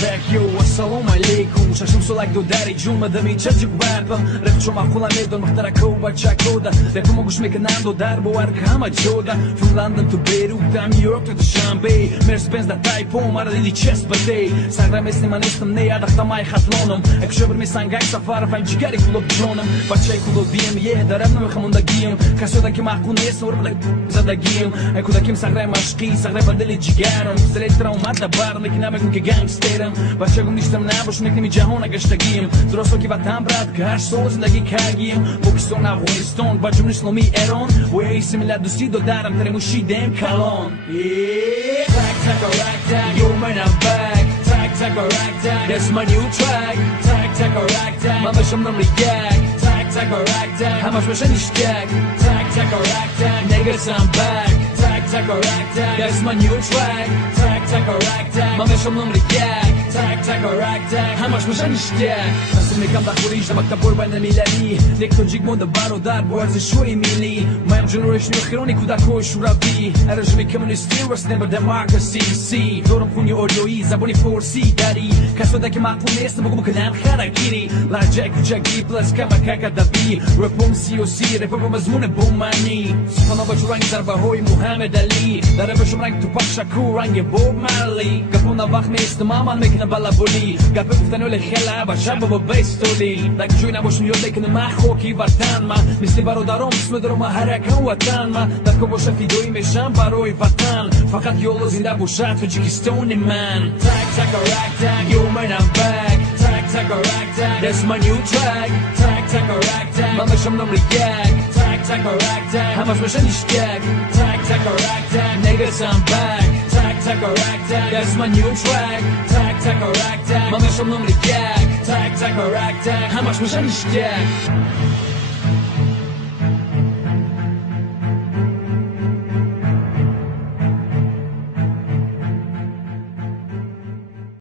track yo assalomu alaykum shashim solak do dari jumada mi chajik bapam rafcho maqula medon muhtarako va chakoda rapamo gush mekanam do dar bo ark hama joda from London to Beirut to New York to Shanghai Mercedes da Type mara di chest bate sagra mesni manestam ne yada tamay khatlonom ek shober mi sangay safar fa jigari kulo jonam bachay kulo bim ye darabna khmunda giyam kasoda ki maqun yesur zada giyam ek kuda kim sagra mashqi sagra badeli jigaram slet trauma da bar niknamek ki gangsteram bachagum nishtam na bosh nikni jahona gashtagiyam droso ki vatam brat gash soz nagi kagiyam bokiston afghanistan bachum nishlomi eron we simila dusido daram teremushi dem kalon tack tack a rack tack yo man I'm back tack tack a rack tack that's my new track tack tack a rack tack mama shamram react tack tack a rack tack how much was nishtak tack tack a rack tack niggas I'm back tack tack a rack tack that's my new track tack tack a rack tack mama shamram react tack tack a rack tack how much was nishtak nasmi kam da khurij da maktabur bain milani nekto jigmon da barodar boards shoy mili my generation khironi kudako shurabi arajmi communist was never democracy see dorum kunyo ojoyi zaboni forsi dari kasoda ki maqul nest bogu kalam kharagiri la jack jacki plus kama kaka dabi repom coc repom mazmun bomani sonova jurang zarba hoy muhammad ali daraba shumrang tupak shakur rang bob marley kapuna vakh mest mama mekna balaboli gabe guftanu le khala ba shamba ba bestoli tak joina boshun yodek na khoki vatan ma misli barodarom smedro ma haraka watan ma tak bosh fidoy mesham baroy vatan faqat yolo zinda boshat Tajikistan man tack tack a rack tack yo man I'm back tack tack a rack tack that's my new track tack tack a rack tack mama shamlam react tack tack a rack tack how much was nishtak tack tack a rack tack niggas I'm back tack tack a rack tack that's my new track tack tack a rack tack mama shamlam react tack tack a rack tack how much was nishtak